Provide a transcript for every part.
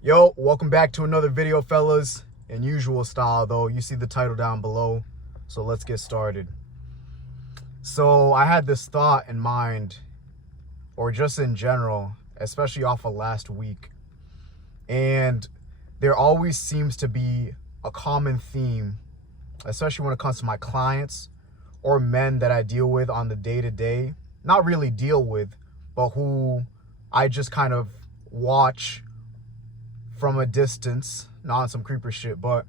Yo, welcome back to another video, fellas. In usual style, though, you see the title down below. So let's get started. So I had this thought in mind, or just in general, especially off of last week. And there always seems to be a common theme, especially when it comes to my clients or men that I deal with on the day-to-day. Not really deal with, but who I just kind of watch from a distance, not on some creeper shit, but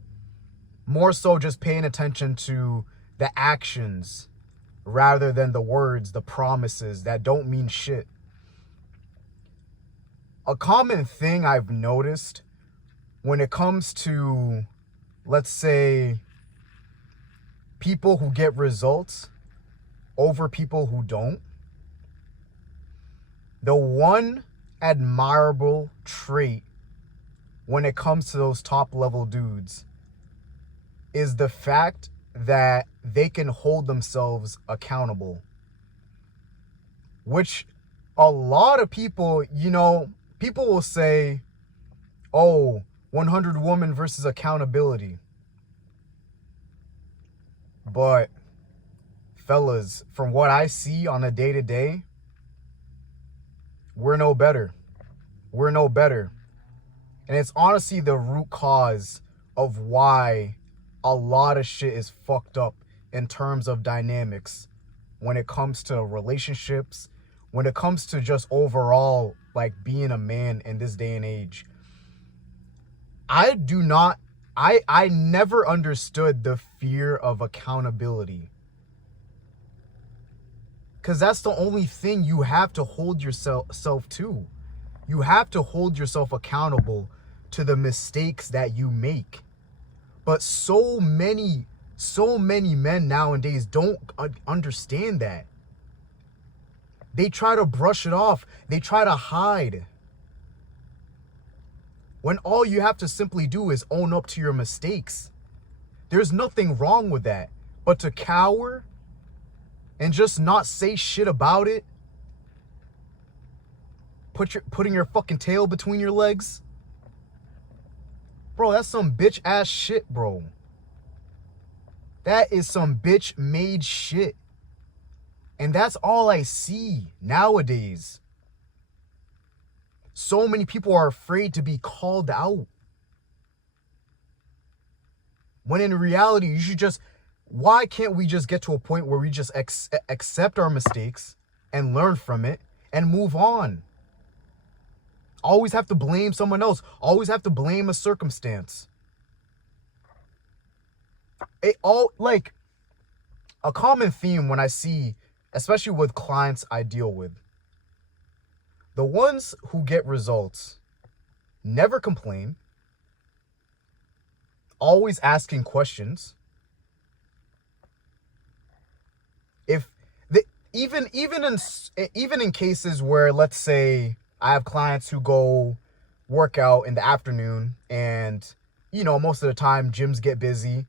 more so just paying attention to the actions rather than the words, the promises that don't mean shit. A common thing I've noticed when it comes to, let's say, people who get results over people who don't, the one admirable trait when it comes to those top level dudes is the fact that they can hold themselves accountable. Which a lot of people, people will say, oh, 100 woman versus accountability. But fellas, from what I see on a day-to-day, we're no better. We're no better. And it's honestly the root cause of why a lot of shit is fucked up in terms of dynamics when it comes to relationships, when it comes to just overall, like, being a man in this day and age. I never understood the fear of accountability. Because that's the only thing you have to hold yourself to. You have to hold yourself accountable to the mistakes that you make. But so many men nowadays don't understand that. They try to brush it off. They try to hide. When all you have to simply do is own up to your mistakes. There's nothing wrong with that. But to cower and just not say shit about it, putting your fucking tail between your legs, bro, that's some bitch ass shit, bro. That is some bitch made shit. And that's all I see nowadays. So many people are afraid to be called out. When in reality, you should just, why can't we just get to a point where we just accept our mistakes and learn from it and move on? Always have to blame someone else. Always have to blame a circumstance. Like, a common theme when I see, especially with clients I deal with, the ones who get results never complain, always asking questions. Even in cases where, let's say, I have clients who go work out in the afternoon and, most of the time gyms get busy,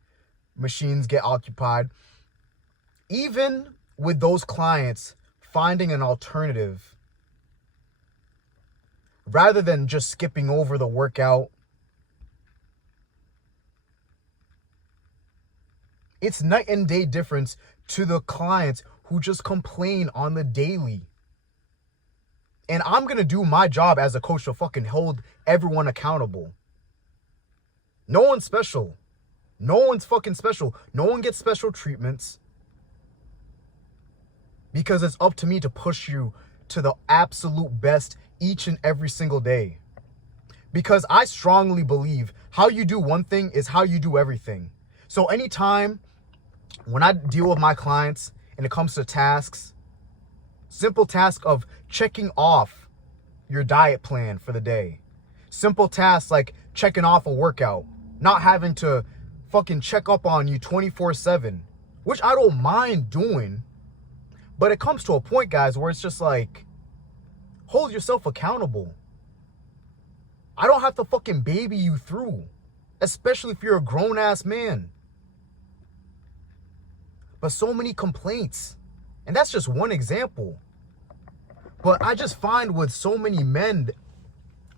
machines get occupied. Even with those clients, finding an alternative rather than just skipping over the workout, it's night and day difference to the clients who just complain on the daily. And I'm going to do my job as a coach to fucking hold everyone accountable. No one's special. No one's fucking special. No one gets special treatments. Because it's up to me to push you to the absolute best each and every single day. Because I strongly believe how you do one thing is how you do everything. So anytime when I deal with my clients and it comes to tasks, simple task of checking off your diet plan for the day. Simple tasks like checking off a workout. Not having to fucking check up on you 24/7. Which I don't mind doing. But it comes to a point, guys, where it's just like, hold yourself accountable. I don't have to fucking baby you through. Especially if you're a grown-ass man. But so many complaints. And that's just one example. But I just find with so many men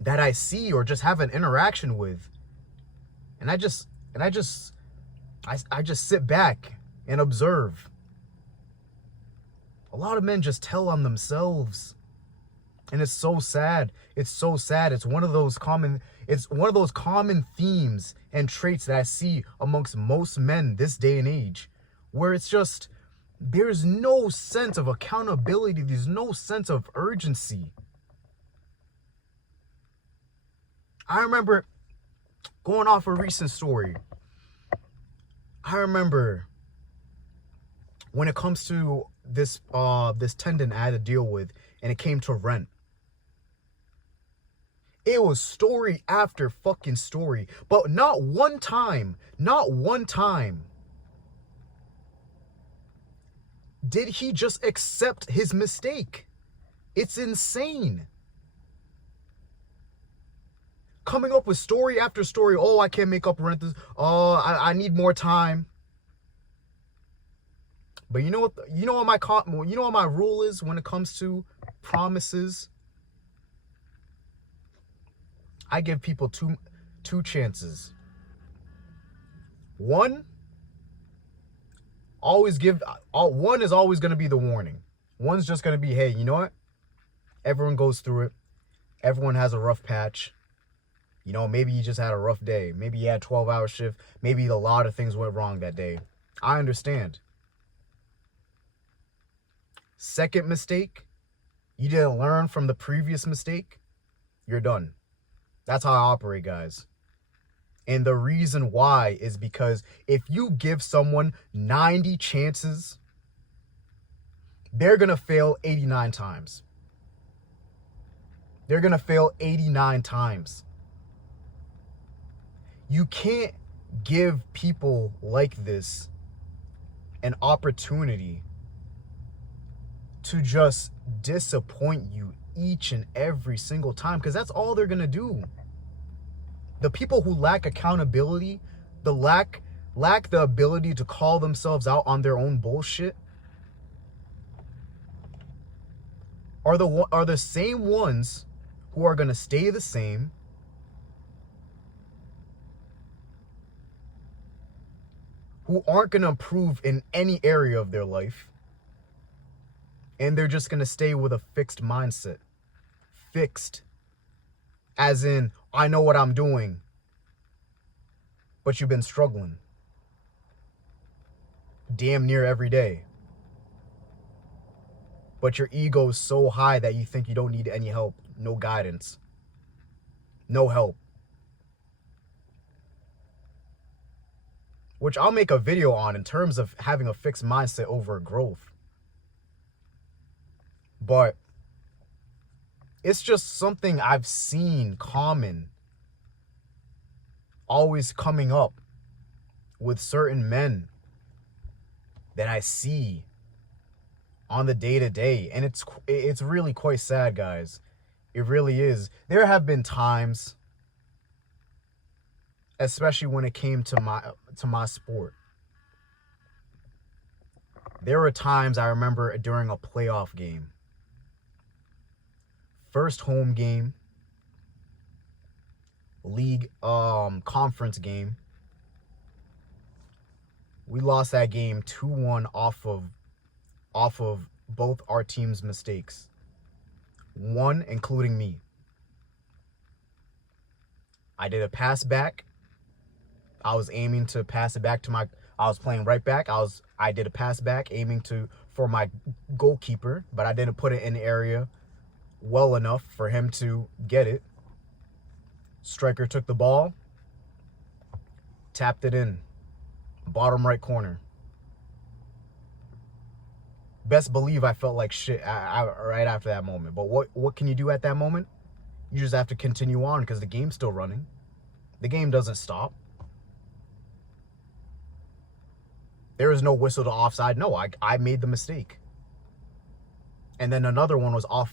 that I see or just have an interaction with. And I just sit back and observe. A lot of men just tell on themselves. And it's so sad. It's so sad. It's one of those common themes and traits that I see amongst most men this day and age, where it's just, there's no sense of accountability. There's no sense of urgency. I remember, going off a recent story, I remember when it comes to this tenant I had to deal with, and it came to rent. It was story after fucking story, but not one time did he just accept his mistake. It's insane. Coming up with story after story. Oh, I can't make up rent. Oh, I need more time. But you know what my rule is when it comes to promises? I give people two chances. One is always going to be the warning. One's just going to be, hey, you know what? Everyone goes through it. Everyone has a rough patch. You know, maybe you just had a rough day. Maybe you had a 12-hour shift. Maybe a lot of things went wrong that day. I understand. Second mistake, you didn't learn from the previous mistake, you're done. That's how I operate, guys. And the reason why is because if you give someone 90 chances, they're going to fail 89 times. They're going to fail 89 times. You can't give people like this an opportunity to just disappoint you each and every single time, because that's all they're gonna do. The people who lack accountability, lack the ability to call themselves out on their own bullshit, are the same ones who are gonna stay the same, who aren't gonna improve in any area of their life. And they're just going to stay with a fixed mindset. Fixed. As in, I know what I'm doing. But you've been struggling. Damn near every day. But your ego is so high that you think you don't need any help. No guidance. No help. Which I'll make a video on in terms of having a fixed mindset over growth. But it's just something I've seen common, always coming up with certain men that I see on the day-to-day. And it's really quite sad, guys. It really is. There have been times, especially when it came to my sport. There were times I remember during a playoff game. First home game, league conference game. We lost that game 2-1 off of both our team's mistakes. One including me. I did a pass back. I was aiming to pass it back to I was playing right back. I did a pass back aiming for my goalkeeper, but I didn't put it in the area well enough for him to get it. Striker took the ball, tapped it in, bottom right corner. Best believe I felt like shit right after that moment. But what can you do at that moment? You just have to continue on because the game's still running. The game doesn't stop. There is no whistle to offside. No, I made the mistake. And then another one was off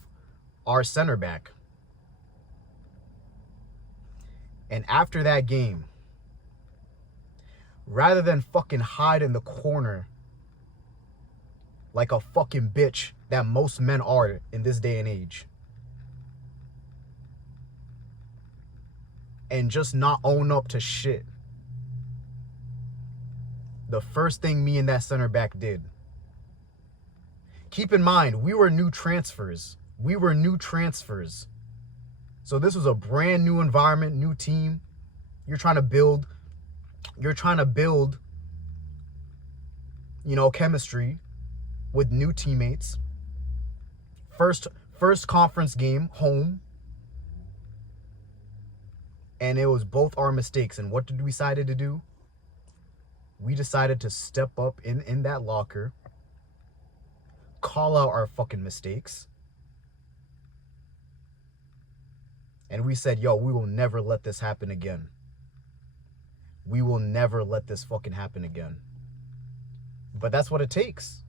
our center back. And after that game, rather than fucking hide in the corner like a fucking bitch that most men are in this day and age, and just not own up to shit. The first thing me and that center back did. Keep in mind, we were new transfers. So this was a brand new environment, new team. You're trying to build, chemistry with new teammates. First conference game, home. And it was both our mistakes. And what did we decide to do? We decided to step up in that locker, call out our fucking mistakes. And we said, yo, we will never let this happen again. We will never let this fucking happen again. But that's what it takes.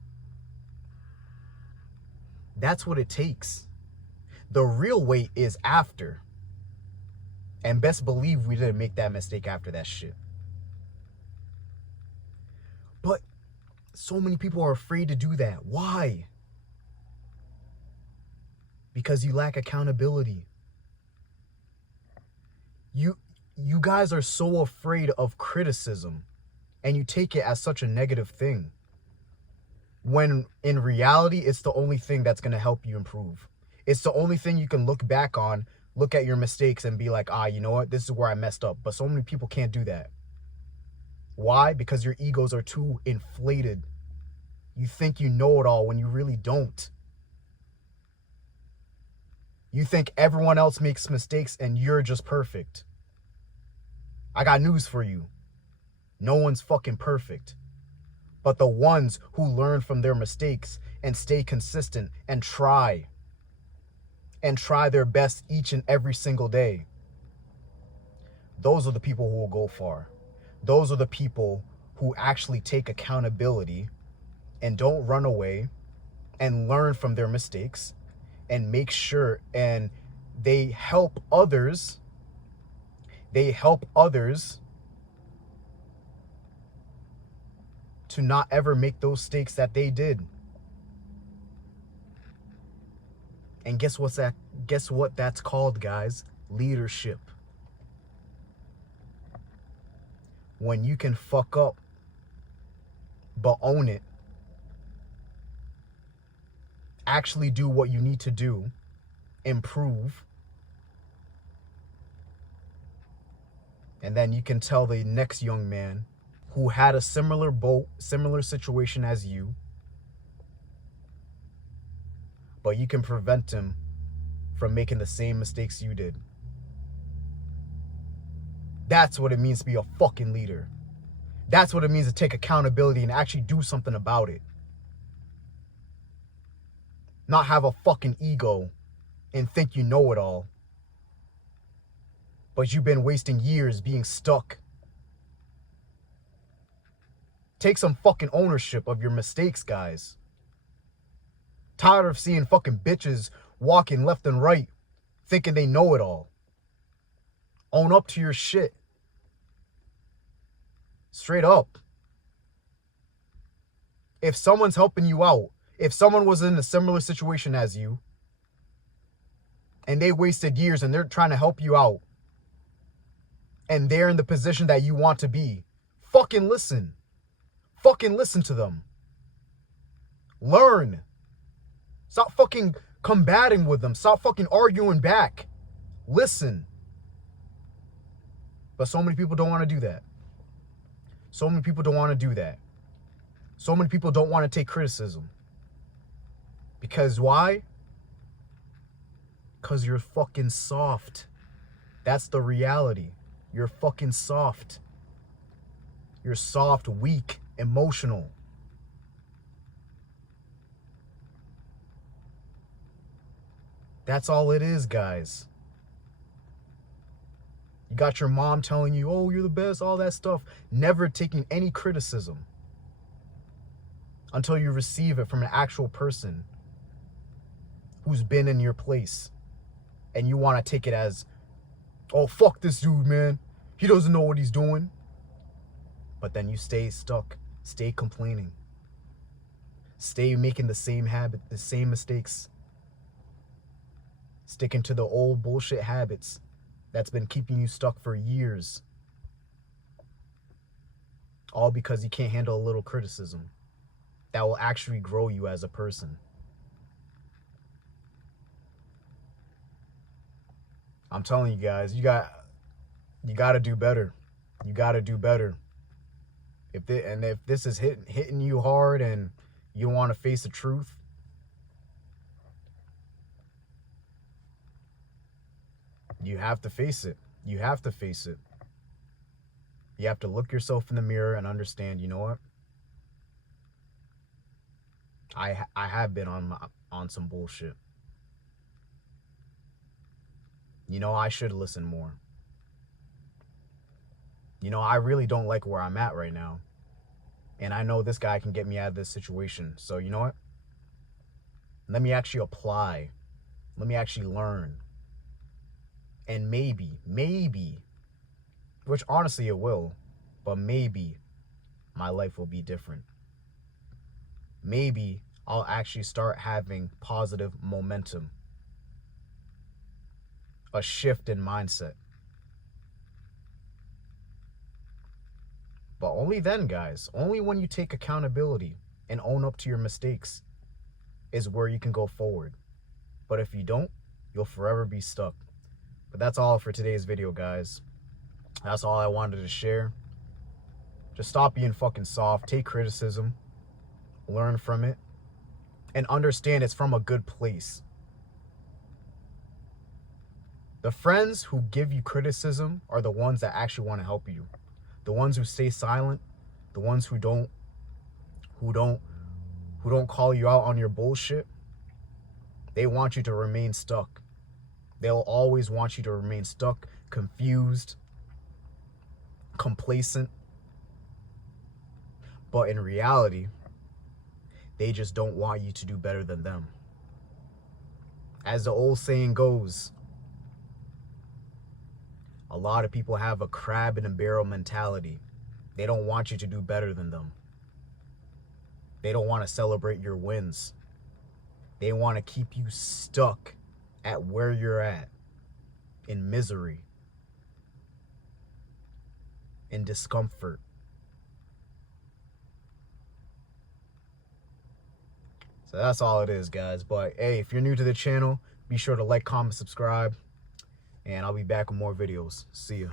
That's what it takes. The real weight is after. And best believe we didn't make that mistake after that shit. But so many people are afraid to do that. Why? Because you lack accountability. You guys are so afraid of criticism, and you take it as such a negative thing, when in reality it's the only thing that's going to help you improve. It's the only thing you can look back on, look at your mistakes and be like, you know what, this is where I messed up. But so many people can't do that. Why? Because your egos are too inflated. You think you know it all when you really don't. You think everyone else makes mistakes and you're just perfect. I got news for you. No one's fucking perfect. But the ones who learn from their mistakes and stay consistent and try their best each and every single day, those are the people who will go far. Those are the people who actually take accountability and don't run away and learn from their mistakes and make sure, and they help others to not ever make those mistakes that they did. And guess what that's called, guys? Leadership. When you can fuck up but own it, actually do what you need to do, improve, and then you can tell the next young man who had a similar situation as you, but you can prevent him from making the same mistakes you did. That's what it means to be a fucking leader. That's what it means to take accountability and actually do something about it. Not have a fucking ego and think you know it all, but you've been wasting years being stuck. Take some fucking ownership of your mistakes, guys. Tired of seeing fucking bitches walking left and right, thinking they know it all. Own up to your shit. Straight up. If someone's helping you out, if someone was in a similar situation as you, and they wasted years and they're trying to help you out, and they're in the position that you want to be, fucking listen. Fucking listen to them. Learn. Stop fucking combating with them. Stop fucking arguing back. Listen. But so many people don't want to do that. So many people don't want to do that. So many people don't want to take criticism. Because why? Because you're fucking soft. That's the reality. You're fucking soft. You're soft, weak, emotional. That's all it is, guys. You got your mom telling you, oh, you're the best, all that stuff. Never taking any criticism until you receive it from an actual person who's been in your place. And you want to take it as, oh, fuck this dude, man. He doesn't know what he's doing. But then you stay stuck, stay complaining, stay making the same habit, the same mistakes, sticking to the old bullshit habits that's been keeping you stuck for years. All because you can't handle a little criticism that will actually grow you as a person. I'm telling you guys, you got to do better. You got to do better. If this is hitting you hard and you don't want to face the truth, you have to face it. You have to face it. You have to look yourself in the mirror and understand, you know what? I have been on some bullshit. You know, I should listen more. You know, I really don't like where I'm at right now. And I know this guy can get me out of this situation. So, you know what? Let me actually apply. Let me actually learn. And maybe, which honestly it will, but maybe my life will be different. Maybe I'll actually start having positive momentum. A shift in mindset. But only then, guys, only when you take accountability and own up to your mistakes is where you can go forward. But if you don't, you'll forever be stuck. But that's all for today's video, guys. That's all I wanted to share. Just stop being fucking soft. Take criticism. Learn from it. And understand it's from a good place. The friends who give you criticism are the ones that actually want to help you. The ones who stay silent, the ones who don't call you out on your bullshit, they want you to remain stuck. They'll always want you to remain stuck, confused, complacent. But in reality, they just don't want you to do better than them. As the old saying goes, a lot of people have a crab in a barrel mentality. They don't want you to do better than them. They don't want to celebrate your wins. They want to keep you stuck at where you're at, in misery, in discomfort. So that's all it is, guys. But hey, if you're new to the channel, be sure to like, comment, subscribe, and I'll be back with more videos. See ya.